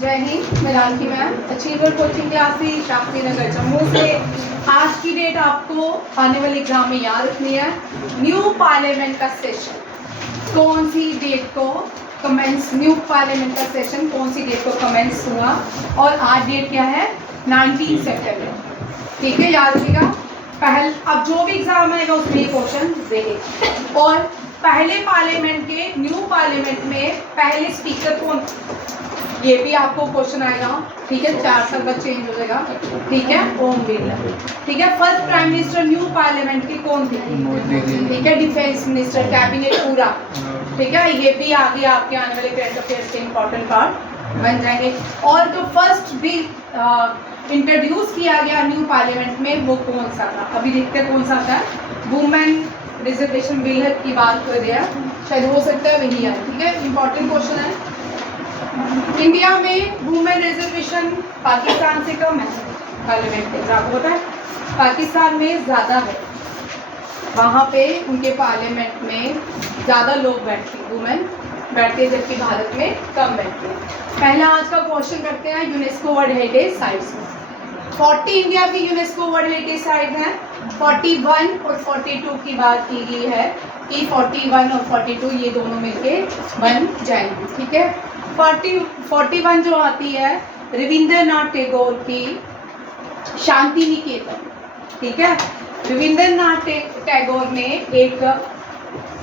जय हिंद, मैं Rakhi ma'am, achiever coaching class Shastri Nagar Jammu से। आज की डेट आपको आने वाले एग्जाम में याद रखनी है। न्यू पार्लियामेंट का सेशन कौन सी डेट को कमेंस, न्यू पार्लियामेंट का सेशन कौन सी डेट को कमेंस हुआ और आज डेट क्या है, 19 सितंबर। ठीक है, याद रखिएगा। अब जो भी एग्जाम आएगा उसमें क्वेश्चन देंगे। और पहले पार्लियामेंट के, न्यू पार्लियामेंट में पहले स्पीकर कौन, ये भी आपको क्वेश्चन आएगा। ठीक है, 4 साल बाद चेंज हो जाएगा। ठीक है, ओम बिरला। ठीक है, first prime minister new parliament के कौन थे? ठीक है, डिफेंस मिनिस्टर, कैबिनेट पूरा। ठीक है, ये भी आगे आपके आने वाले करंट अफेयर्स के इंपॉर्टेंट पार्ट बन जाएंगे। और जो फर्स्ट भी इंट्रोड्यूस किया गया न्यू पार्लियामेंट में वो कौन सा था, अभी देखते हैं कौन सा था। वुमेन रिजर्वेशन बिल की बात कर रहे हैं, शायद हो सकता है वही है। ठीक है, इंपॉर्टेंट क्वेश्चन है। इंडिया में वुमेन रिजर्वेशन पाकिस्तान से कम है पार्लियामेंट में, आपको पता है। पाकिस्तान में ज़्यादा है, वहाँ पे उनके पार्लियामेंट में ज़्यादा लोग बैठते हैं, वुमेन बैठते हैं, जबकि भारत में कम बैठते हैं। पहला आज का क्वेश्चन करते हैं यूनेस्को वर्ल्ड हेरिटेज साइट्स में। 40 इंडिया की यूनेस्को वर्ल्ड हेरिटेज साइट हैं। 41 और 42 की बात की गई है कि 41 और 42 ये दोनों मिलके बन जाएंगे। ठीक है, 41 जो आती है रविंद्रनाथ टैगोर की शांति निकेतन। ठीक है, रविंद्रनाथ टैगोर ने एक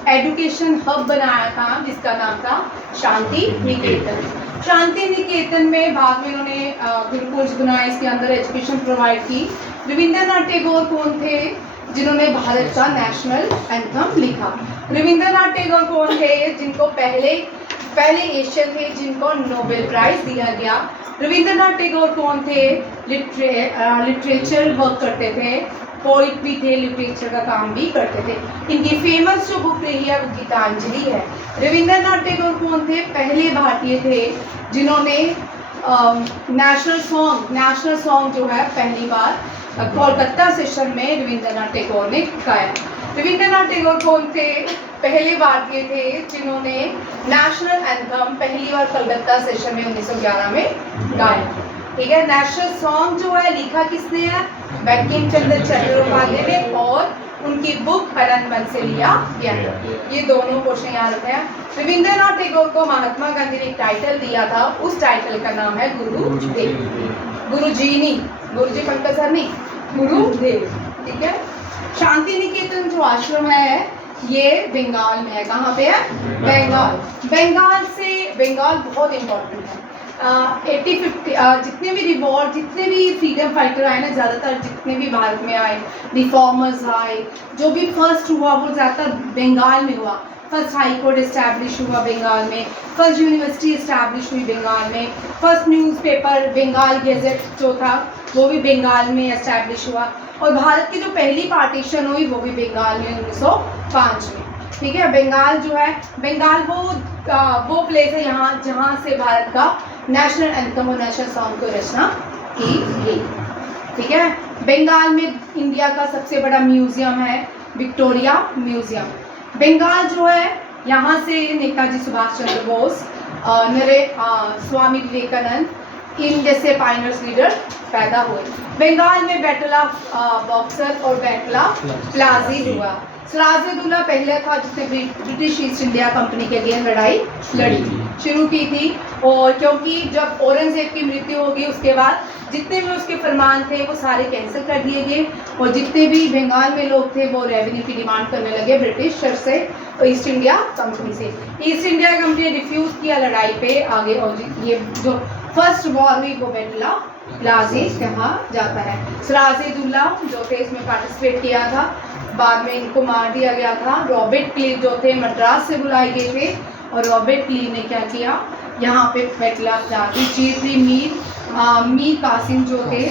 एजुकेशन हब बनाया था जिसका नाम था शांति निकेतन। शांति निकेतन में बाद में उन्होंने गुरुकुल बनाए, इसके अंदर एजुकेशन प्रोवाइड की। रविंद्रनाथ टैगोर कौन थे जिन्होंने भारत का नेशनल एंथम लिखा? रविंद्रनाथ टैगोर कौन थे जिनको पहले एशियन थे जिनको नोबेल प्राइज दिया गया। रविंद्रनाथ टैगोर कौन थे? लिटरेचर वर्क करते थे, पोइट भी थे, लिटरेचर का काम भी करते थे। इनकी फेमस जो बुक रही है वो गीतांजलि है। रविंद्रनाथ टैगोर कौन थे? पहले भारतीय थे जिन्होंने नेशनल सॉन्ग जो है पहली बार कोलकाता सेशन में रविंद्रनाथ टैगोर ने गाया। रविंद्रनाथ टैगोर कौन थे? पहले भारतीय थे जिन्होंने नेशनल एंथम पहली बार कलकत्ता सेशन में 1911 में गाया। ठीक है, नेशनल सॉन्ग जो है लिखा किसने है? बंकिम चंद्र चट्टोपाध्याय ने, और उनकी बुक हरनमन से लिया गया है। ये दोनों क्वेश्चन याद रखते हैं। रविंद्रनाथ टैगोर को महात्मा गांधी ने एक टाइटल दिया था, उस टाइटल का नाम है गुरुदेव। गुरुजी नहीं, गुरुजी पंकज सर नहीं, गुरुदेव। ठीक है, शांति निकेतन जो आश्रम है ये बंगाल में है। कहाँ पे है? बंगाल बंगाल बहुत इम्पोर्टेंट है। 80-50 जितने भी रिवॉल्ट, जितने भी फ्रीडम फाइटर आए ना, ज़्यादातर जितने भी भारत में आए, रिफॉर्मर्स आए, जो भी फर्स्ट हुआ वो ज़्यादातर बंगाल में हुआ। फर्स्ट हाई कोर्ट इस्टेब्लिश हुआ बंगाल में, फर्स्ट यूनिवर्सिटी इस्टेब्लिश हुई बंगाल में, फर्स्ट न्यूज़पेपर बंगाल गैजेट जो था वो भी बंगाल में इस्टेब्लिश हुआ। और भारत की जो पहली पार्टीशन हुई वो भी बंगाल में 1905 में। ठीक है, बंगाल जो है, बंगाल वो प्लेस है यहाँ जहाँ से भारत का नेशनल एंथम और नेशनल सॉन्ग को रचना की गई। ठीक है, बंगाल में इंडिया का सबसे बड़ा म्यूजियम है विक्टोरिया म्यूजियम। बंगाल जो है यहाँ से नेताजी सुभाष चंद्र बोस, स्वामी विवेकानंद, इन जैसे पायनियर्स लीडर पैदा हुए। बंगाल में बैटल ऑफ बॉक्सर और बैटल ऑफ प्लाजी हुआ। सिराजुद्दौला पहले था जिसने ब्रिटिश ईस्ट इंडिया कंपनी के अगेंस्ट लड़ाई लड़ी शुरू की थी। और क्योंकि जब औरंगजेब की मृत्यु होगी उसके बाद जितने भी उसके फरमान थे वो सारे कैंसिल कर दिए गए, और जितने भी बंगाल में लोग थे वो रेवेन्यू की डिमांड करने लगे ब्रिटिश से और ईस्ट इंडिया कंपनी से। ईस्ट इंडिया कंपनी ने रिफ्यूज़ किया लड़ाई पे आगे, और ये जो फर्स्ट वॉर हुई वो बैटल ऑफ प्लाजी कहा जाता है। सिराजुद्दौला जो थे इसमें पार्टिसिपेट किया था, बाद में इनको मार दिया गया था। रॉबर्ट क्लीव जो थे मद्रास से बुलाए गए थे, और रॉबर्ट क्लीव ने क्या किया, यहाँ पे बैटल ऑफ प्लाजी जीत ली। मीर कासिम जो थे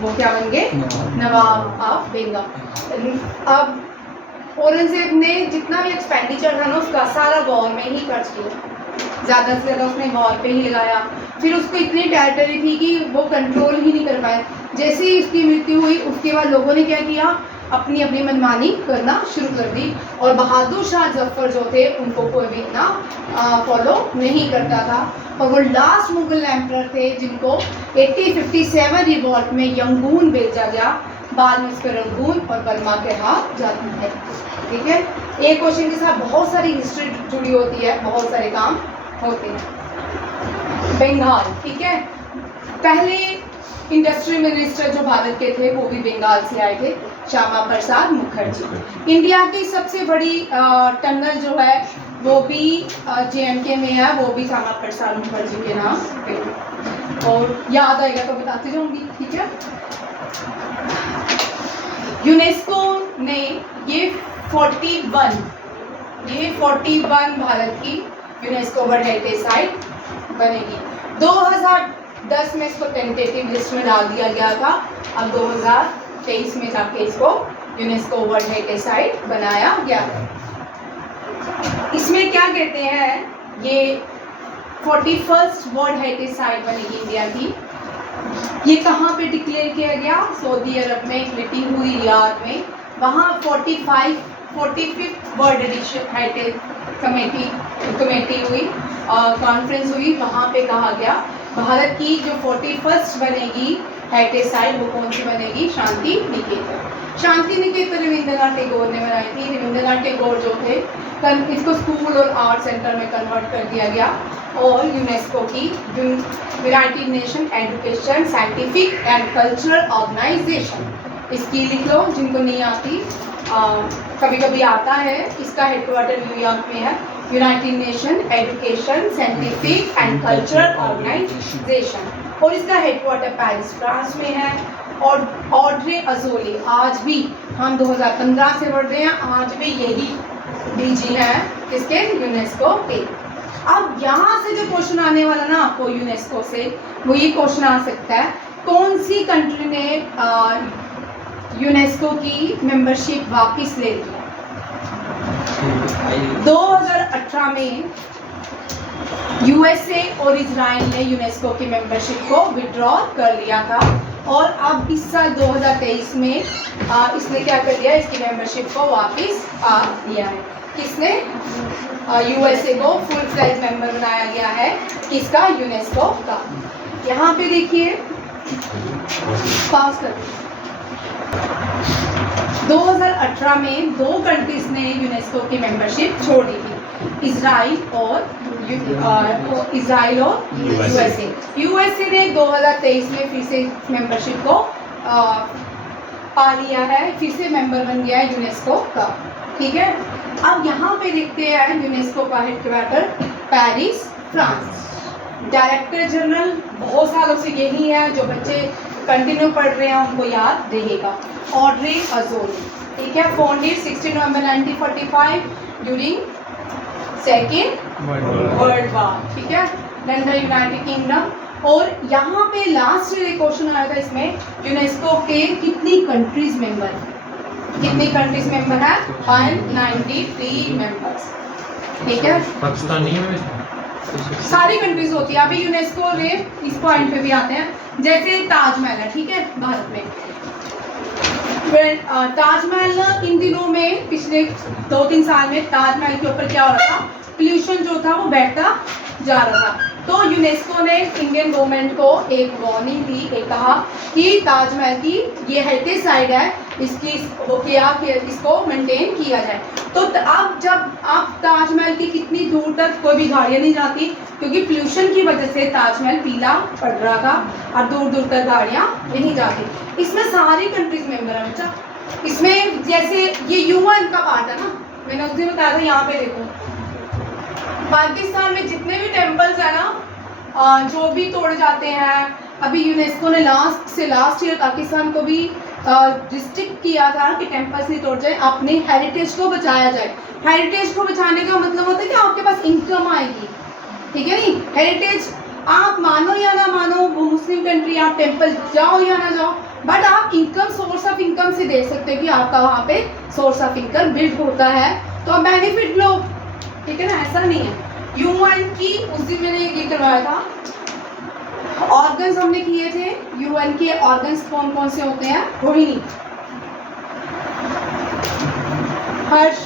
वो क्या बन गए? नवाब ऑफ बंगाल। अब औरंगजेब ने जितना भी एक्सपेंडिचर था ना उसका सारा वॉर में ही खर्च किया, ज़्यादा से ज़्यादा उसने वॉर पे ही लगाया। फिर उसको इतनी टेरिटरी थी कि वो कंट्रोल ही नहीं कर पाए। जैसे ही उसकी मृत्यु हुई उसके बाद लोगों ने क्या किया, अपनी अपनी मनमानी करना शुरू कर दी और बहादुर शाह जफर जो थे उनको कोई भी इतना फॉलो नहीं करता था। और वो लास्ट मुगल एम्परर थे जिनको 1857 रिवॉल्ट में यंगून भेजा गया, बाद में इसको रंगून और बर्मा कहा जाता है। ठीक है, एक क्वेश्चन के साथ बहुत सारी हिस्ट्री जुड़ी होती है, बहुत सारे काम होते हैं। बंगाल, ठीक है, पहले इंडस्ट्री मिनिस्टर जो भारत के थे वो भी बंगाल से आए थे, श्यामा प्रसाद मुखर्जी। इंडिया की सबसे बड़ी टनल जो है वो भी JNK में है, वो भी श्यामा प्रसाद मुखर्जी के नाम पे। और याद आएगा तो बताती जाऊंगी। ठीक है, यूनेस्को ने ये 41 भारत की यूनेस्को वर्ल्ड हेरिटेज साइट बनेगी। 2010 में इसको टेंटेटिव लिस्ट में डाल दिया गया था, अब 2023 में जाके इसको यूनेस्को वर्ल्ड हेरिटेज साइट बनाया गया है। इसमें क्या कहते हैं, ये 41st वर्ल्ड हेरिटेज साइट बनेगी इंडिया की। ये कहाँ पे डिक्लेयर किया गया? सऊदी अरब में एक मीटिंग हुई रियाद में, वहाँ 45th वर्ल्ड हेरिटेज कमेटी हुई, कॉन्फ्रेंस हुई, वहाँ पे कहा गया भारत की जो 41st बनेगी हेरिटेज साइट वो कौन सी बनेगी? शांति निकेतन। शांति निकेतन रविंद्रनाथ टैगोर ने बनाई थी। रविंद्रनाथ टैगोर जो थे इसको स्कूल और आर्ट सेंटर में कन्वर्ट कर दिया गया और यूनेस्को की united nation education scientific and cultural organisation, इसकी लिख लो जिनको नहीं आती, कभी कभी आता है। इसका हेडक्वार्टर न्यूयॉर्क में है, united nation education scientific and cultural organisation, और इसका हेडक्वार्टर पेरिस फ्रांस में है। और ऑड्रे अजोले आज भी, हम 2015 से बढ़ रहे हैं, आज भी यही DG है किसके? यूनेस्को के। अब यहाँ से जो क्वेश्चन आने वाला ना आपको यूनेस्को से, वो ये क्वेश्चन आ सकता है, कौन सी कंट्री ने यूनेस्को की मेंबरशिप वापस ले ली? 2018 में USA और इजराइल ने यूनेस्को की मेंबरशिप को विड्रॉ कर लिया था, और अब इस साल 2023 में इसने क्या कर दिया? इसकी मेंबरशिप को वापस दिया है। किसने? USA को फुल फ्लेज मेंबर बनाया गया है, किसका? यूनेस्को का। यहाँ पे देखिए, पास कर 2018 में 2 कंट्रीज ने यूनेस्को की मेंबरशिप छोड़ दी थी, इजराइल और USA ने 2023 में फिर से मेंबरशिप को पा लिया है, फिर से मेंबर बन गया है यूनेस्को का। ठीक है, अब यहाँ पे देखते हैं यूनेस्को का headquarter Paris France. Director general बहुत सालों से यही है, जो बच्चे कंटिन्यू पढ़ रहे हैं उनको याद रहेगा, ऑड्रे अजोले। ठीक है, फाउंडेड 16 नवंबर 1945 ड्यूरिंग सेकेंड वर्ल्ड वार। ठीक है, लंदन यूनाइटेड किंगडम। और यहाँ पे लास्ट क्वेश्चन आया था इसमें, यूनेस्को के कितनी कंट्रीज मेंबर है? कितनी कंट्रीज मेंबर है? 193 मेंबर्स। ठीक है, पाकिस्तान नहीं है, सारी कंट्रीज होती है। अभी यूनेस्को में इस पॉइंट पे भी आते हैं, जैसे ताजमहल है, ठीक है, भारत में ताजमहल इन दिनों में पिछले 2-3 साल में ताजमहल के ऊपर क्या हो रहा था? पोल्यूशन जो था वो बढ़ता जा रहा था। तो यूनेस्को ने इंडियन गवर्नमेंट को एक वार्निंग दी, एक कहा कि ताजमहल की ये हेरिटेज साइट है, इसकी इसको मेंटेन किया जाए। तो अब जब आप ताजमहल की कितनी दूर तक कोई भी गाड़ियाँ नहीं जाती, क्योंकि पोल्यूशन की वजह से ताजमहल पीला पड़ रहा था और दूर दूर तक गाड़ियाँ नहीं जाती। इसमें सारी कंट्रीज मेंबर है बच्चा। इसमें जैसे ये UN का पार्ट है ना, मैंने उस दिन बताया था, यहाँ पे देखो पाकिस्तान में जितने भी टेम्पल्स है ना जो भी तोड़े जाते हैं, अभी यूनेस्को ने लास्ट ईयर पाकिस्तान को भी रिस्ट्रिक्ट किया था कि टेम्पल्स नहीं तोड़ जाए, अपने हेरिटेज को बचाया जाए। हेरिटेज को बचाने का मतलब होता है कि आपके पास इनकम आएगी, ठीक है नहीं? हेरिटेज आप मानो या ना मानो, वो मुस्लिम कंट्री, आप टेम्पल जाओ या ना जाओ, बट आप इनकम, सोर्स ऑफ इनकम से देख सकते हो कि आपका वहाँ पे सोर्स ऑफ इनकम बिल्ड होता है, तो आप बेनिफिट लो, ठीक है ना? ऐसा नहीं है। UN की उस दिन मैंने ये करवाया था, ऑर्गन्स हमने किए थे। UN के ऑर्गन्स कौन कौन से होते हैं? रोहिणी, हर्ष,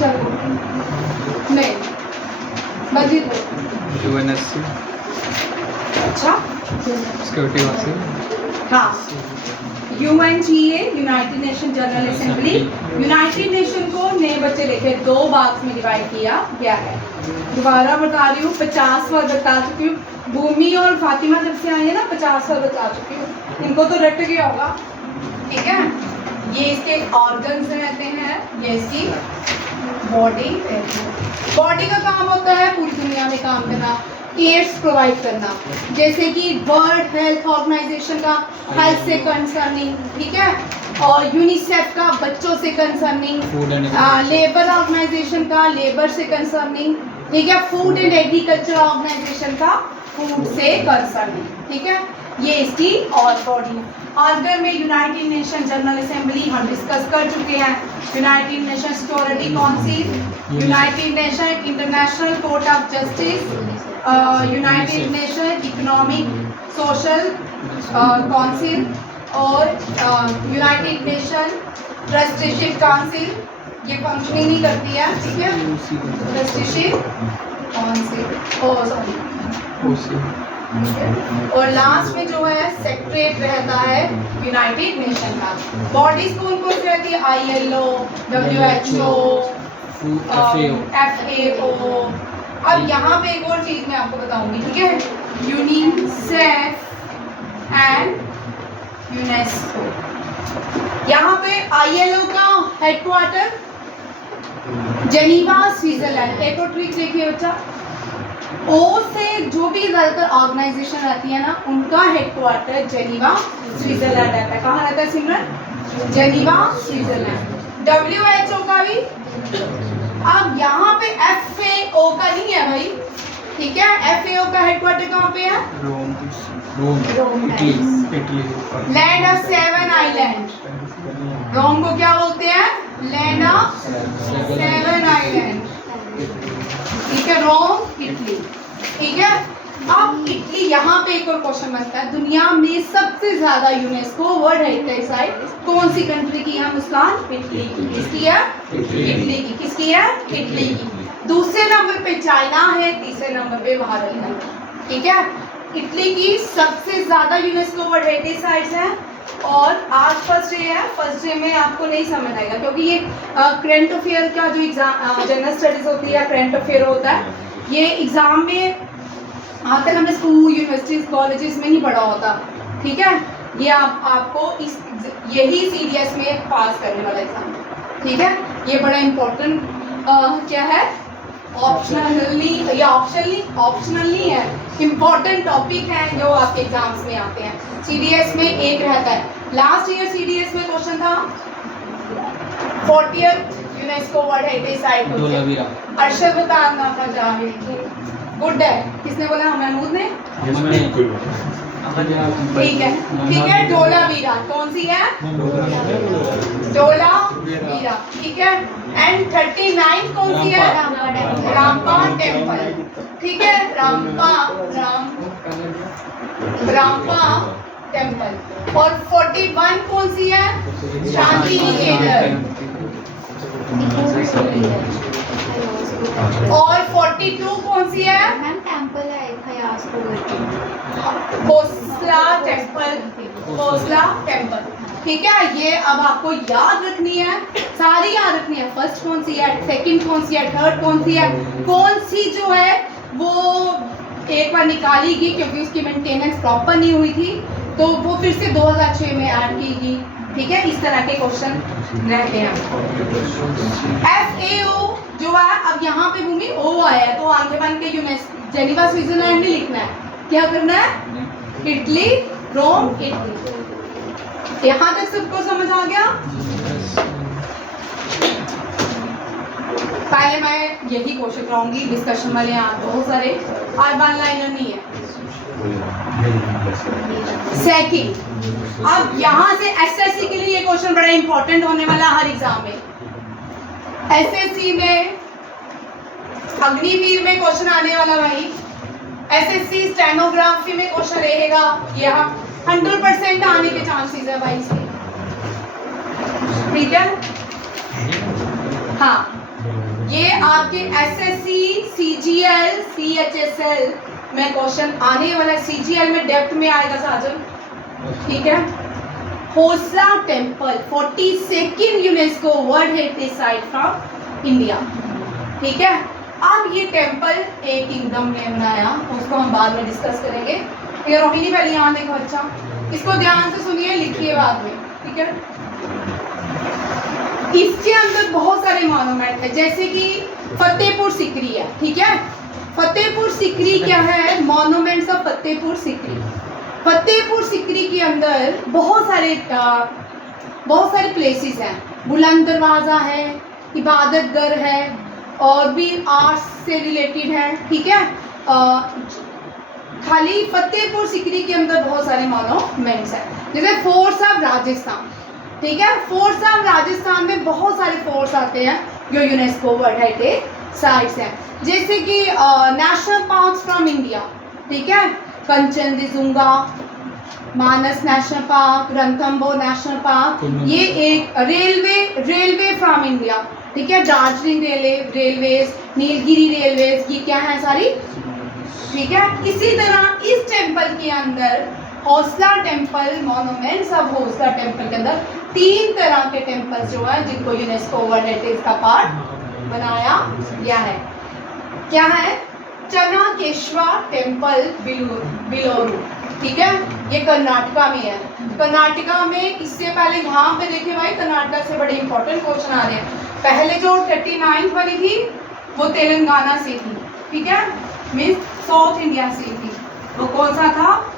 चलो नहीं, मजीद UNSC अच्छा सिक्योरिटी काउंसिल। हाँ, UNGA United nation general assembly. United nation को नए बच्चे लिखे 2 भाग में डिवाइड किया गया है। दोबारा बता रही हूँ, 50 बार बता चुकी हूँ। भूमि और फातिमा जब से आई है ना 50 बार बता चुकी हूँ, इनको तो रट गया होगा। ठीक है, ये इसके ऑर्गन्स रहते हैं, ये इसकी बॉडी। बॉडी का काम होता है पूरी दुनिया में काम करना, एड्स प्रोवाइड करना, जैसे कि वर्ल्ड हेल्थ ऑर्गेनाइजेशन का हेल्थ से कंसर्निंग, ठीक है, और यूनिसेफ का बच्चों से कंसर्निंग, लेबर ऑर्गेनाइजेशन का लेबर से कंसर्निंग, ठीक है, फूड एंड एग्रीकल्चर ऑर्गेनाइजेशन का फूड से कंसर्निंग। ठीक है, ये इसकी और बॉडी। ऑर्गन में यूनाइटेड नेशन जनरल असेंबली हम डिस्कस कर चुके हैं, United nation security council, United nation international court of justice, United nation economic social council और यूनाइटेड नेशन ट्रस्टीशिप काउंसिल। ये फंक्शन ही नहीं करती है, ठीक है, ट्रस्टीशिप काउंसिल और सॉरी। और लास्ट में जो है सेक्रेटरी रहता है यूनाइटेड नेशन का। बॉडीज कौन कौन सी रहती है? ILO, WHO, FAO। अब यहाँ पे एक और चीज मैं आपको बताऊंगी, ठीक है, यूनिसेफ एंड यूनेस्को। यहाँ पे ILO का हेडक्वार्टर जेनीवा स्विट्जरलैंड। एक और ट्रिक देखिए बच्चा, ओ से जो भी ज़्यादातर ऑर्गेनाइजेशन रहती है ना, उनका हेडक्वार्टर जेनीवा स्विट्जरलैंड रहता है। कहाँ रहता है सिमरन? Geneva Switzerland. WHO का भी। अब यहाँ पे FAO का नहीं है भाई, ठीक है, FAO का हेडक्वार्टर कहाँ पे है? Rome, Italy. Land of 7 island. Rome को क्या बोलते हैं? Land of 7 island. ठीक है, रोम इटली। ठीक है, अब इटली, यहाँ पे एक और क्वेश्चन बनता है, दुनिया में सबसे ज्यादा यूनेस्को वर्ल्ड हेरिटेज साइट कौन सी कंट्री की है मुस्कान? इटली की। किसकी है? इटली की। किसकी है? इटली की। दूसरे नंबर पे चाइना है, तीसरे नंबर पे भारत है। ठीक है, इटली की सबसे ज्यादा यूनेस्को वर्ल्ड हेरिटेज साइट्स हैं। और आज फर्स्ट डे है, फर्स्ट डे में आपको नहीं समझ आएगा क्योंकि ये करंट अफेयर का जो एग्जाम जनरल स्टडीज होती है, करंट अफेयर होता है, ये एग्जाम में आज तक हमने स्कूल, यूनिवर्सिटीज, कॉलेजेस में नहीं पढ़ा होता। ठीक है, ये आपको इस यही CDS में पास करने वाला एग्जाम। ठीक है, ये बड़ा इम्पोर्टेंट क्या है, ऑप्शनली या ऑप्शनल नहीं है, इम्पोर्टेंट टॉपिक है जो आपके एग्जाम्स में आते हैं। CDS में एक रहता है। लास्ट ईयर CDS में क्वेश्चन था 40th UNESCO world heritage site. Arshad बताना था जाहिर। गुड है, किसने बोला? महमूद ने। ठीक है, ठीक है, डोलावीरा कौन सी है? डोलावीरा। ठीक है, एंड 39 कौन सी है? रामपा टेम्पल। ठीक है, रामपा टेम्पल। और 41 कौन सी है? शांति निकेतन। और 42 कौन सी है? टेम्पल है खोसला टेम्पल। ठीक है, ये अब आपको याद रखनी है, सारी याद रखनी है। फर्स्ट कौन सी है, सेकंड कौन सी है, थर्ड कौन सी है, कौन सी जो है वो एक बार निकाली गई क्योंकि उसकी मेंटेनेंस प्रॉपर नहीं हुई थी, तो वो फिर से 2006 में ऐड की गई। ठीक है, इस तरह के क्वेश्चन रहते हैं। FAO जो है, अब यहाँ पे भूमि O आया है तो आगे बन के यूनेस्को जेनीवा स्विट्जरलैंड नहीं लिखना है, क्या करना है? इटली, रोम, इटली। यहाँ तक सबको समझ आ गया? पहले मैं यही कोशिश कराऊंगी, डिस्कशन वाले यहाँ बहुत सारे, और वन लाइनर नहीं है। सेकंड, अब यहाँ से SSC के लिए ये क्वेश्चन बड़ा इंपॉर्टेंट होने वाला हर एग्जाम में। SSC में, अग्निवीर में क्वेश्चन आने वाला भाई, SSC स्टेनोग्राफी में क्वेश्चन रहेगा, यहाँ 100% आने के चांसेस है भाई इसके। ठीक है, हाँ, ये आपके एसएससी, सीजीएल, सीएचएसएल में क्वेश्चन आने वाला है। सीजीएल में डेप्थ में आएगा साजन, ठीक है। Hoysala temple 42nd UNESCO world heritage site from India, ठीक है। अब ये टेम्पल एक किंगडम ने बनाया, उसको हम बाद में डिस्कस करेंगे। ये रोहिणी पहले यहाँ देखो, अच्छा इसको ध्यान से सुनिए, लिखिए बाद में, ठीक है। इसके अंदर बहुत सारे मॉन्यूमेंट है, जैसे कि फतेहपुर सीकरी है, ठीक है। फतेहपुर सीकरी क्या है? Monuments of Fatehpur Sikri. फतेहपुर सीकरी के अंदर बहुत सारे प्लेसेस हैं। बुलंद दरवाज़ा है, इबादत घर है, और भी आर्ट्स से रिलेटेड है, ठीक है। खाली फतेहपुर सीकरी के अंदर बहुत सारे मॉन्यूमेंट्स हैं, जैसे फोर्ट्स ऑफ राजस्थान, ठीक है। फोर्ट्स ऑफ राजस्थान में बहुत सारे फोर्ट्स आते हैं जो यूनेस्को वर्ल्ड हेरिटेज साइट्स हैं, जैसे कि नेशनल पार्क्स फ्रॉम इंडिया, ठीक है। Kanchenjunga Manas national park, Ranthambore national park, ये एक रेलवे फ्रॉम इंडिया, ठीक है। दार्जिलिंग रेलवेज, नीलगिरी रेलवेज, ये क्या है सारी, ठीक है। इसी तरह इस टेम्पल के अंदर होसला टेम्पल, मॉन्यूमेंट्स ऑफ होसला टेम्पल के अंदर 3 तरह के टेम्पल्स जो है जिनको यूनेस्को वर्ल्ड हेरिटेज का पार्ट बनाया गया है। क्या है? चनाकेश्वर टेम्पल बिलोरू, ठीक है। ये कर्नाटका में है। कर्नाटका में इससे पहले यहाँ पे देखिए भाई, कर्नाटका से बड़े इंपॉर्टेंट क्वेश्चन आ रहे हैं। पहले जो 39 वाली थी वो तेलंगाना से थी, ठीक है, मीन्स साउथ इंडिया से थी। वो कौन सा था?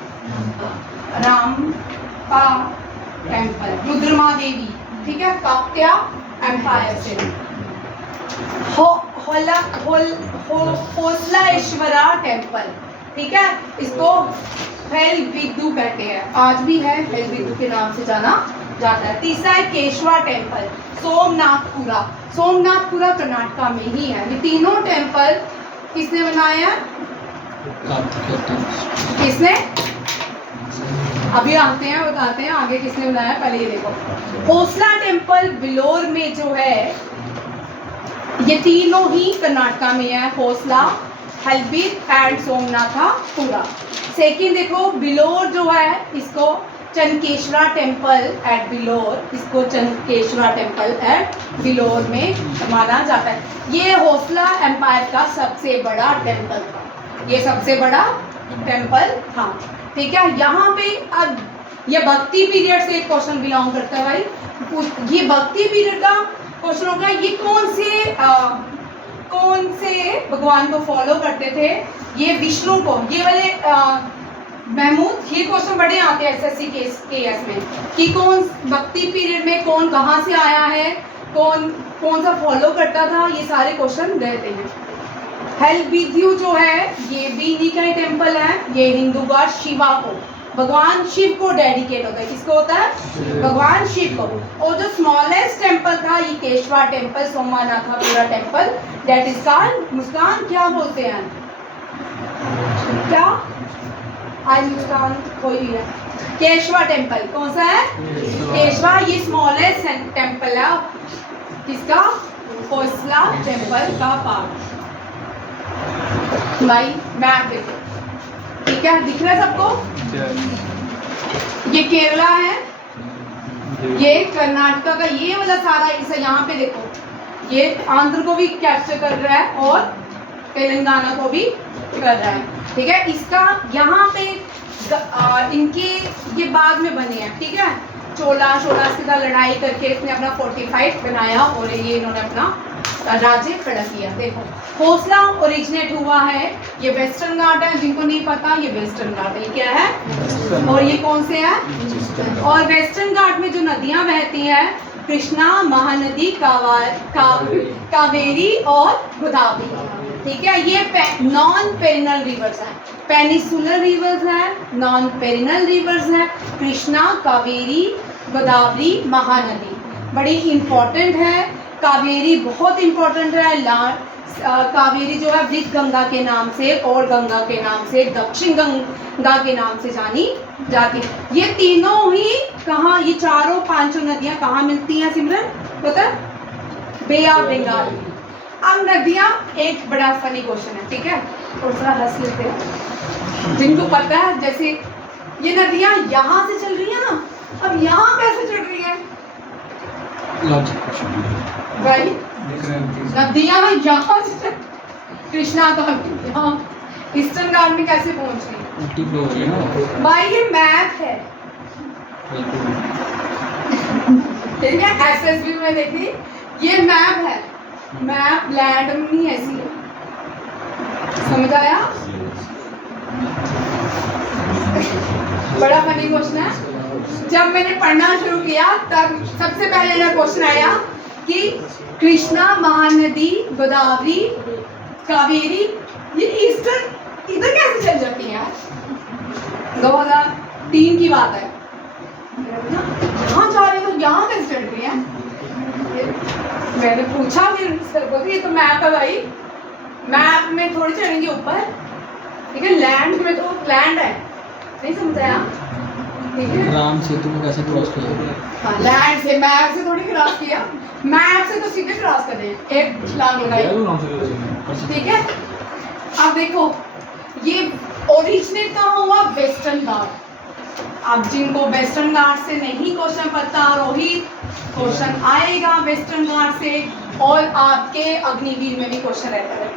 रामपा टेम्पल, रुद्रमा देवी, ठीक है, काकत्या एम्पायर से। होसलाश्वरा टेम्पल, ठीक है, इसको हेलबिदु कहते हैं, आज भी है, हेलबिदु के नाम से जाना जाता है। तीसरा है केशवा टेम्पल, सोमनाथपुरा कर्नाटका में ही है। ये तीनों टेम्पल किसने बनाया? किसने? अभी आते हैं, बताते हैं आगे किसने बनाया, पहले ये देखो। होसला टेम्पल बिलोर में जो है, ये तीनों ही कर्नाटका में है, होसला, हल्बीर एंड सोमनाथपुरा। सेकेंड देखो, बिलोर जो है इसको चनकेश्वरा टेम्पल एट बिलोर, इसको चनकेश्वरा टेम्पल एट बिलोर में माना जाता है। ये होसला एम्पायर का सबसे बड़ा टेम्पल था, ये सबसे बड़ा टेम्पल था, ठीक है। यहाँ पे अब ये भक्ति पीरियड से एक क्वेश्चन बिलोंग करता है भाई। ये भक्ति पीरियड का क्वेश्चन होगा, ये कौन से भगवान को फॉलो करते थे? ये विष्णु को, ये वाले महमूद, ये क्वेश्चन बड़े आते हैं एसएससी केएस में कि कौन भक्ति पीरियड में कौन कहाँ से आया है, कौन सा फॉलो करता था, ये सारे क्वेश्चन रहते हैं। हेलबिदु जो है ये भी इन्हीं का ही टेम्पल है। ये हिंदू गॉड शिवा को, भगवान शिव को डेडिकेट होता है। किसको होता है? भगवान शिव को। और जो स्मॉलेस्ट टेम्पल था ये Keshava temple, Somanathapura temple, that is called, Muskan क्या बोलते हैं, क्या आज मुस्कान कोई है? केशवा टेम्पल कौन सा है? केशवा। ये स्मॉलेस्ट टेम्पल है किसका? होसला टेम्पल का पार्ट। भाई मैप देखो, ठीक है, दिख रहा है सबको? ये केरला है, ये कर्नाटका का, ये वाला सारा इसे यहाँ पे देखो, ये आंध्र को भी कैप्चर कर रहा है और तेलंगाना को भी कर रहा है, ठीक है। इसका यहाँ पे इनके ये बाद में बने हैं, ठीक है। चोला के साथ लड़ाई करके इसने अपना 45 बनाया और ये इन्होंने अपना राज्य खड़ा किया। देखो होसला ओरिजिनेट हुआ है, ये वेस्टर्न घाट है, जिनको नहीं पता ये वेस्टर्न घाट है, ये क्या है और ये कौन से है? और वेस्टर्न घाट में जो नदियां बहती हैं, कृष्णा, महानदी, कावेरी और गोदावरी, ठीक है। ये नॉन पेरिनल रिवर्स है, पेनिसुलर रिवर्स है, नॉन पेरिनल रिवर्स है। कृष्णा, कावेरी, गोदावरी, महानदी बड़ी इंपॉर्टेंट है। कावेरी बहुत इंपॉर्टेंट है। कावेरी जो है वृद्ध गंगा के नाम से और गंगा के नाम से, दक्षिण गंगा के नाम से जानी जाती है। ये तीनों ही कहाँ, ये चारों पांचों नदियां कहाँ मिलती हैं सिमरन, पता है? बे ऑफ बंगाल। अब नदियाँ, एक बड़ा फनी क्वेश्चन है, ठीक है, थोड़ा सा हंस लेते हैं। जिनको पता है, जैसे ये नदियाँ यहाँ से चल रही हैं ना, अब यहाँ कैसे चल रही हैं भाई? नदियाँ यहाँ से कृष्णा का यहाँ ईस्टर्न घाट में कैसे पहुँच गई भाई? ये मैप है, ठीक है, एसएसबी में देखी, ये मैप है, मैप लैंड में नहीं ऐसी है, समझ आया? बड़ा फनी क्वेश्चन है। जब मैंने पढ़ना शुरू किया तब सबसे पहले ना क्वेश्चन आया कि कृष्णा महानदी, गोदावरी, कावेरी, ये ईस्टर्न इधर कैसे चल जाती है यार? 2003 की बात है, यहाँ जा रही तो यहाँ कैसे चल रही है? मैंने पूछा फिर सर को, ये तो मैप है भाई, मैप में थोड़ी चढ़ेंगे ऊपर, ठीक है, लैंड में तो लैंड है, नहीं समझाया? ठीक है, राम सेतु को कैसे क्रॉस किया? हाँ, लैंड से, मैप से थोड़ी क्रॉस किया, मैप से तो सीधे क्रॉस कर दें, एक छलांग लगाई, ठीक है। अब देखो, ये ओरिजिनेट कहाँ हुआ? वेस्टर्न घाट। अब जिनको वेस्टर्न घाट से नहीं क्वेश्चन पता, रोहित क्वेश्चन आएगा वेस्टर्न घाट से, और आपके अग्निवीर में भी क्वेश्चन रहता है,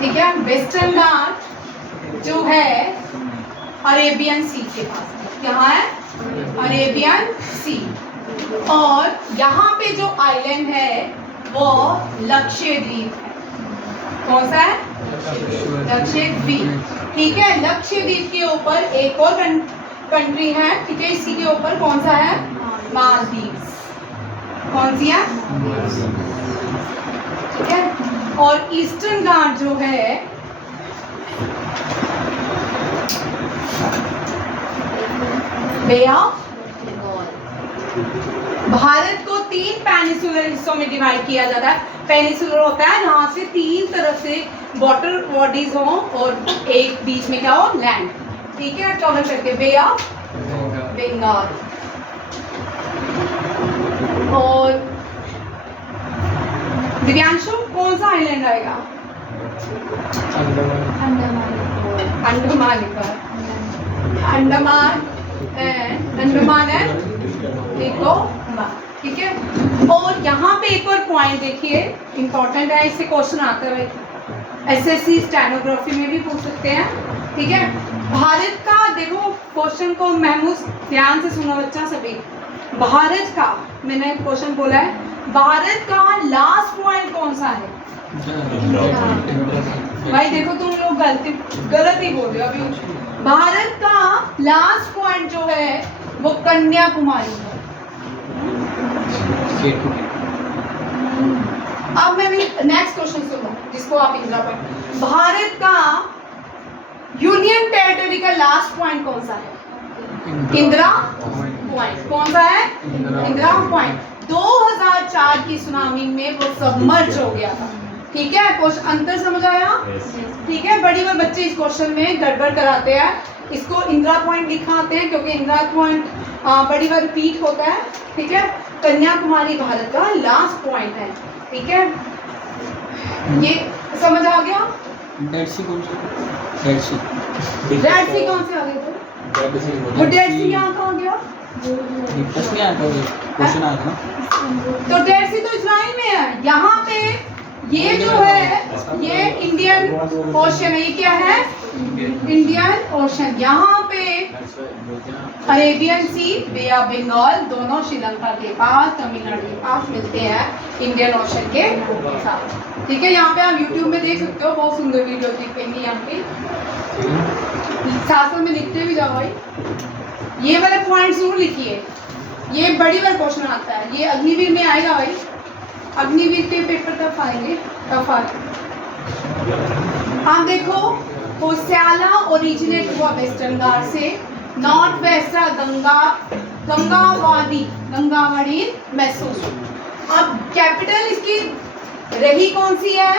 ठीक है। वेस्टर्न घाट जो है अरेबियन सी के पास, यहाँ है अरेबियन सी, और यहाँ पे जो आइलैंड है वो लक्षद्वीप है। कौन सा है? लक्षद्वीप, ठीक है। लक्षद्वीप के ऊपर एक और कंट्री है, ठीक है, इसी के ऊपर कौन सा है? मालदीव। कौन सी है? ठीक है। और ईस्टर्न घाट जो है बे ऑफ भारत को 3 पेनिसुलर हिस्सों में डिवाइड किया जाता है। पेनिसुलर होता है जहाँ से 3 तरफ से वाटर बॉडीज हो और एक बीच में क्या हो? लैंड, ठीक है। कवर करके बे ऑफ बंगाल। और दिव्यांशु कौन सा आइलैंड आएगा? अंडमान अंडमान है, ठीक है। और यहाँ पे एक और पॉइंट देखिए, इंपॉर्टेंट है, इससे क्वेश्चन आता है, एसएससी स्टेनोग्राफी में भी पूछ सकते हैं, ठीक है। भारत का, देखो क्वेश्चन को महमूद ध्यान से सुनो बच्चा सभी। भारत का, मैंने क्वेश्चन बोला है, भारत का लास्ट पॉइंट कौन सा है? भाई देखो तुम लोग गलत ही बोल रहे हो अभी। भारत का लास्ट पॉइंट जो है वो कन्याकुमारी है। अब मैं नेक्स्ट क्वेश्चन सुनो, जिसको आप इंदिरा पॉइंट। भारत का यूनियन टेरिटरी का लास्ट पॉइंट कौन सा है? इंदिरा पॉइंट। कौन सा है? इंदिरा पॉइंट। 2004 की सुनामी में वो सबमर्ज हो गया था, ठीक है। क्वेश्चन अंतर समझ आया? ठीक है। बड़ी बार बच्चे इस क्वेश्चन में गड़बड़ कराते हैं, इसको इंदिरा पॉइंट दिखाते हैं क्योंकि इंदिरा पॉइंट बड़ी बार रिपीट होता है, ठीक है। कन्याकुमारी भारत का लास्ट पॉइंट है, ठीक है। ये समझ आ गया? डेड सी कौन सा? डेड सी कौन से आ गए थे? वो डेड सी यहाँ कहाँ गया? प्रश्न आया था, क्वेश्चन आया था ना। तो डेड सी तो इजराइल में है। यहाँ पे ये जो है ये इंडियन ओशन है। ये क्या है? Indian ocean. यहाँ पे Arabian sea, bay of Bengal, दोनों श्रीलंका के पास, तमिलनाडु के पास मिलते हैं इंडियन ओशन के साथ, ठीक है। यहाँ पे आप यूट्यूब में देख सकते हो, बहुत सुंदर वीडियो दिखेंगी यहाँ पे। साथ में लिखते भी जाओ भाई, ये वाला पॉइंट जरूर लिखिए, ये बड़ी बार क्वेश्चन आता है, ये अग्निवीर में आएगा भाई। अग्निवीर के पेपर तब आएंगे, तब आप देखो, होस्याला ओरिजिनेट हुआ वेस्टर्न घाट से, नॉर्थ वेस्ट गंगावाड़ी मैसूर। अब कैपिटल इसकी रही कौन सी है?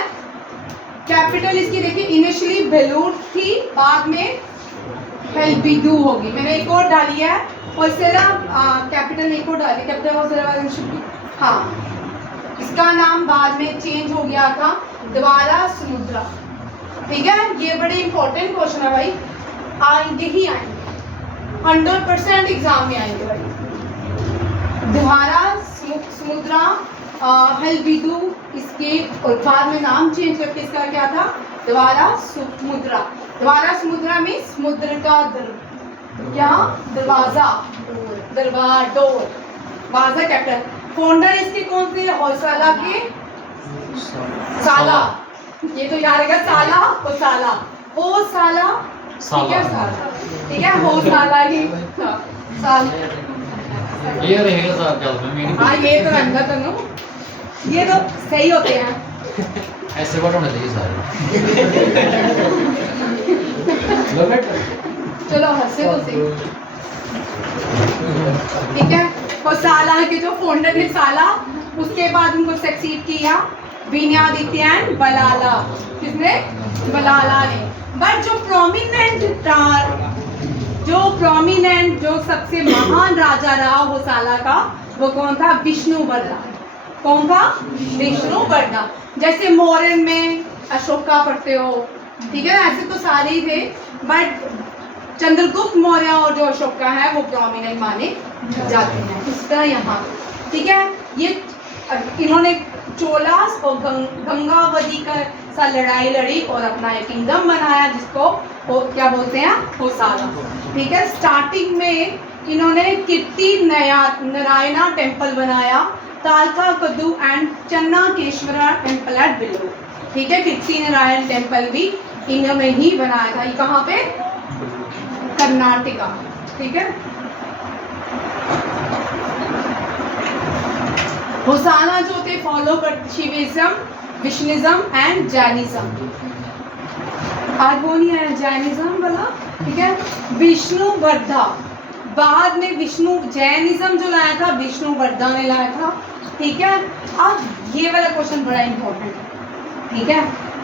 कैपिटल इसकी देखिए, इनिशियली बेलूर थी, बाद में हेल्पिडू होगी। मैंने एक और डाली है, और कैपिटल एक और डाली, कैपिटल हाँ इसका नाम बाद में चेंज हो गया था द्वारा समुद्रा। ठीक है, ये बड़े इंपॉर्टेंट क्वेश्चन है भाई, आएंगे ही आएंगे, 100% एग्जाम में आएंगे भाई। द्वारा समुद्रा हल्बीदू, इसके और बाद में नाम चेंज करके इसका क्या था, द्वारा समुद्रा। द्वारा समुद्रा में समुद्र का क्या दरवाजा, दरबार, डोर, वाजा कैपिटल। फाउंडर इसके कौन थे, होयसाला के साला, ये तो याद रहेगा, साला और साला, हो साला, ठीक है साला, ठीक है हो साला ही साल, ये रहेगा साहब क्या उसमें मेरी हाँ ये तो रंगा तनु, ये तो सही होते हैं। ऐसे वर्ड होने चाहिए सारे। चलो हंसे तो सही, ठीक है। और साला के जो फाउंडर थे साला, उसके बाद उनको सक्सीड किया विनयादित्य एंड बलाला। किसने, बलाला ने। बट जो प्रोमिनेंट जो सबसे महान राजा रहा वो साला का, वो कौन था, विष्णुवर्धन। कौन था, विष्णुवर्धन। जैसे मौर्य में अशोका पढ़ते हो, ठीक है, ऐसे तो सारे ही थे, बट चंद्रगुप्त मौर्य और जो अशोका है वो प्रोमिनेंट माने जाते हैं। इस तरह यहाँ, ठीक है, ये इन्होंने चोलास और गंगावती का सा लड़ाई लड़ी और अपना एक किंगडम बनाया, जिसको क्या बोलते हैं, होसाला। ठीक है, स्टार्टिंग में इन्होंने कीर्ति नारायणा टेम्पल बनाया, तालका कद्दू एंड चन्ना केश्वरा टेम्पल एट बिल्लू। ठीक है, कीर्ति नारायण टेम्पल भी इन्होंने ही बनाया था। ये कहाँ पे, कर्नाटका। ठीक है, होसाना जो थे फॉलो कर शिविज्म, विष्णुइज्म एंड जैनिज्म। आज वो नहीं है जैनिज्म वाला, ठीक है। विष्णुवर्धन बाद में विष्णु जैनिज्म जो लाया था विष्णुवर्धन ने लाया था। ठीक है, अब ये वाला क्वेश्चन बड़ा इंपॉर्टेंट है। ठीक है,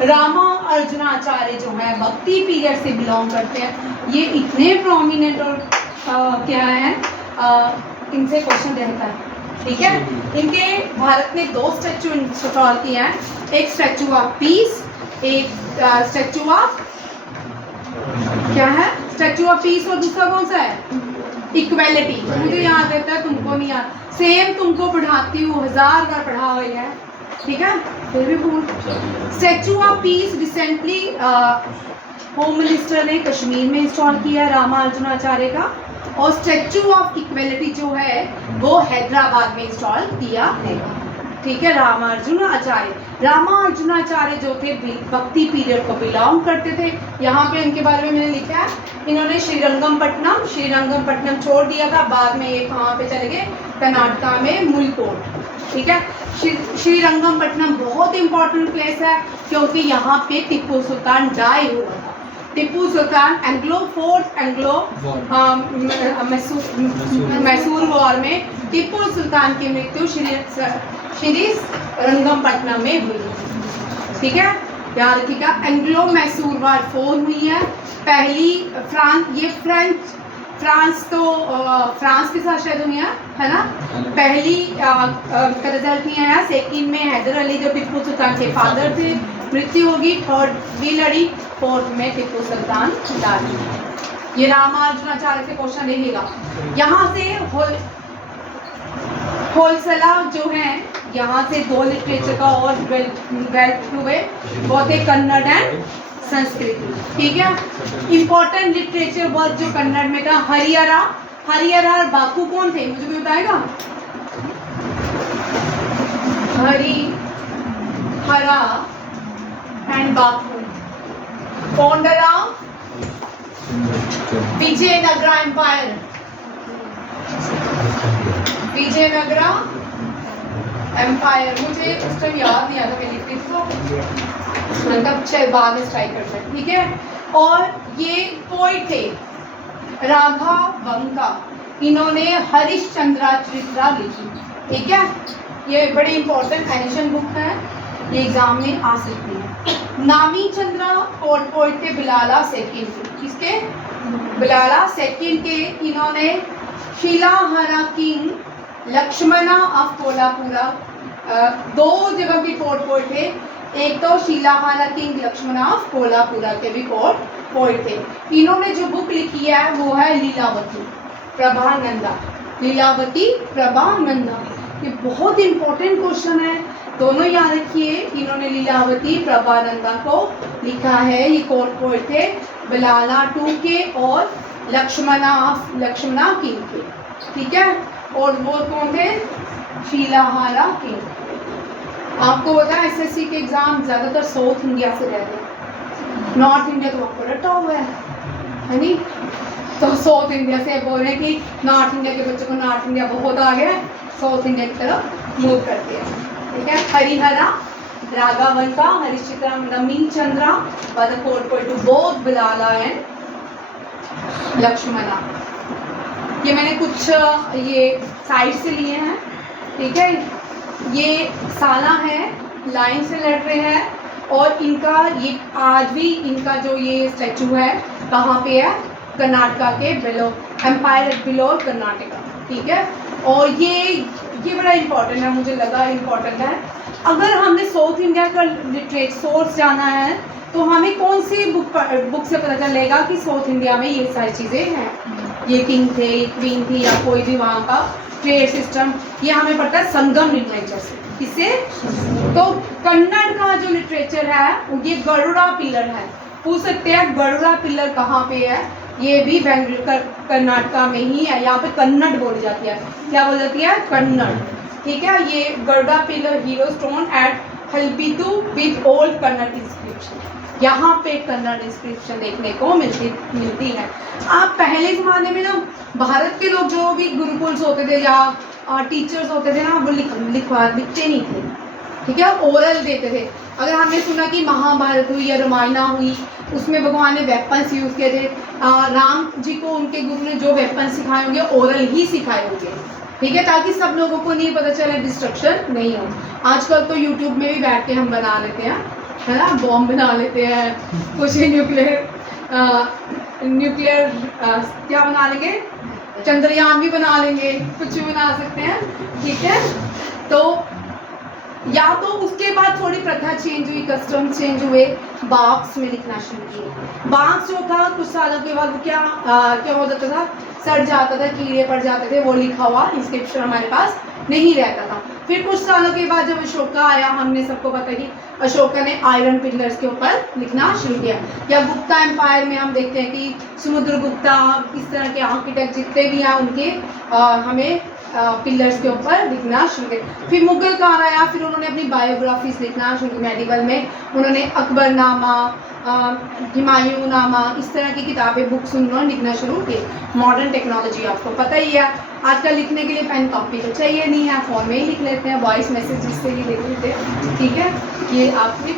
रामा अर्जुनाचार्य जो है भक्ति पीरियड से बिलोंग करते हैं। ये इतने प्रोमिनेंट और क्या है, इनसे क्वेश्चन रहता है। ठीक है, इनके भारत ने 2 स्टैचू इंस्टॉल किए हैं, एक स्टैचू ऑफ पीस, एक स्टैचू ऑफ क्या है, स्टैचू ऑफ पीस, और दूसरा कौन सा है, इक्वेलिटी। मुझे याद रहता है, तुमको नहीं याद, सेम तुमको पढ़ाती हूँ, 1000 बार पढ़ा हुई है। ठीक है, फिर भी भूल। Statue of peace recently home minister ने कश्मीर में इंस्टॉल किया है, रामा अर्जुनाचार्य का। और स्टैचू ऑफ इक्वेलिटी जो है वो हैदराबाद में इंस्टॉल किया है। ठीक है, रामार्जुनाचार्य जो थे भक्ति पीरियड को बिलोंग करते थे। यहाँ पे इनके बारे में मैंने लिखा है, इन्होंने श्रीरंगपट्टनम छोड़ दिया था, बाद में ये कहाँ पे चले गए, कर्नाटका में मुलकोट। ठीक है, श्रीरंगपट्टनम बहुत इंपॉर्टेंट प्लेस है, क्योंकि यहाँ पे टिप्पू सुल्तान डाई हुआ था। टिप्पू सुल्तान मैसूर वॉर में टिप्पू सुल्तान की मृत्यु श्रीरंगपट्टनम में हुई। ठीक है, याद रखिएगा, एंग्लो मैसूर वॉर 4 हुई है। पहली फ्रांस तो फ्रांस के साथ शायद हुई है ना। पहली का रिजल्ट नहीं आया। सेकंड में हैदर अली जो टिप्पू सुल्तान के फादर थे, मृत्यु होगी। थर्ड भी लड़ी, फोर्थ में टिप्पू सुल्तान डाली। ये रामार्जुनाचार्य से क्वेश्चन रहेगा। यहाँ से होलसला जो है, यहाँ से 2 लिटरेचर का और डेवलप हुए, वो थे कन्नड़ एंड संस्कृत। ठीक है, इंपॉर्टेंट लिटरेचर वर्क जो कन्नड़ में था, हरिहरा और बापू कौन थे, मुझे कोई बताएगा? Harihara and Bapu, founder of Vijayanagara empire. Vijayanagara empire मुझे उस टाइम याद नहीं आता, मैं लिखती तो मतलब बाद में स्ट्राइक करते हैं। ठीक है, और ये पोइट थे राघा वंका, इन्होंने हरिश्चंद्रा चरित्रा लिखी। ठीक है, ये बड़ी इंपॉर्टेंट एडिशन बुक है, ये एग्जाम में आ सकती है। नामी चंद्रा पोइट थे बिलाला सेकंड के। किसके? बिलाला सेकंड के। इन्होंने शिलाहारा किंग लक्ष्मणा ऑफ कोल्हापुरा दो जगह के कोर्ट पोएट थे। एक तो शीलाहारा किंग लक्ष्मणा कोल्हापुरा के भी कोर्ट पोएट थे। इन्होंने जो बुक लिखी है वो है लीलावती प्रभानंदा। लीलावती प्रभानंदा, ये बहुत इंपॉर्टेंट क्वेश्चन है, दोनों याद रखिए। इन्होंने लीलावती प्रभानंदा को लिखा है। ये कोर्ट पोएट थे बलाला टू के और लक्ष्मणा किंग के, ठीक है। और वो कौन थे? शीलाहारा किंग। आपको पता है एसएससी के एग्जाम ज़्यादातर साउथ इंडिया से रहते हैं, नॉर्थ इंडिया तो आपको रटा हुआ है नहीं। तो साउथ इंडिया से बोल रहे हैं कि नॉर्थ इंडिया के बच्चों को नॉर्थ इंडिया बहुत आ गया है, साउथ इंडिया की तरफ मूव करते हैं, ठीक है। हरिहरा राघवंका हरिश्चित्रा नमी चंद्रा was the court poet to both Bilala and Lakshmana. ये मैंने कुछ ये साइड से लिए हैं, ठीक है। ये साला है, लाइन से लड़ रहे हैं और इनका ये आज भी इनका जो ये स्टैचू है कहाँ पे है? कर्नाटका के बेलोर, एम्पायर एट बेलोर कर्नाटका, ठीक है। और ये बड़ा इम्पोर्टेंट है, मुझे लगा इम्पोर्टेंट है। अगर हमने साउथ इंडिया का लिटरेचर सोर्स जाना है तो हमें कौन सी बुक से पता चलेगा कि साउथ इंडिया में ये सारी चीज़ें हैं, ये किंग थे, ये क्वीन थी या कोई भी वहाँ का ट्रेड सिस्टम, ये हमें पता है संगम लिटरेचर से। किससे? तो कन्नड़ का जो लिटरेचर है ये गरुड़ा पिलर है। पूछ सकते हैं गरुड़ा पिलर कहाँ पे है? ये भी बेंगलुरु कर्नाटका में ही है। यहाँ पे कन्नड़ बोली जाती है। क्या बोली जाती है? कन्नड़, ठीक है। ये Garuda pillar hero stone at Halebidu with old Kannada inscription. यहाँ पे कन्नड़ इंस्क्रिप्शन देखने को मिलती है। आप पहले ज़माने में ना भारत के लोग जो भी गुरुकुल्स होते थे या टीचर्स होते थे ना, वो लिखते नहीं थे, ठीक है, ओरल देते थे। अगर हमने सुना कि महाभारत हुई या रामायणा हुई, उसमें भगवान ने वेपन्स यूज़ किए थे, राम जी को उनके गुरु ने जो वेपन सिखाए होंगे ओरल ही सिखाए होंगे, ठीक है, ताकि सब लोगों को नहीं पता चले, डिस्ट्रक्शन नहीं हो। आजकल तो यूट्यूब में भी बैठ के हम बना लेते हैं, है ना, बॉम्ब बना लेते हैं, कुछ न्यूक्लियर क्या बना लेंगे, चंद्रयान भी बना लेंगे, कुछ भी बना सकते हैं, ठीक है। तो या तो उसके बाद थोड़ी प्रथा चेंज हुई, कस्टम चेंज हुए, बॉक्स में लिखना शुरू किया। बॉक्स जो था कुछ सालों के बाद क्या हो जाता था, सड़ जाता था, कीड़े पड़ जाते थे, वो लिखा हुआ इंस्क्रिप्शन हमारे पास नहीं रहता था। फिर कुछ सालों के बाद जब अशोका आया, हमने सबको पता कि अशोका ने आयरन पिलर्स के ऊपर लिखना शुरू किया। या गुप्ता एम्पायर में हम देखते हैं कि समुद्रगुप्ता, इस तरह के आर्किटेक्ट जितने भी हैं उनके हमें पिलर्स के ऊपर लिखना शुरू किया। फिर मुगल काल आया, फिर उन्होंने अपनी बायोग्राफीज लिखना शुरू की। मेडिवल में उन्होंने अकबरनामा, हुमायूंनामा, इस तरह की किताबें, बुक्स उन्होंने लिखना शुरू की। मॉडर्न टेक्नोलॉजी आपको पता ही है, आजकल लिखने के लिए पेन कॉपी तो चाहिए नहीं है, फ़ोन में ही लिख लेते हैं, वॉइस मैसेज जिससे भी लिख लेते हैं, ठीक है। ये आपने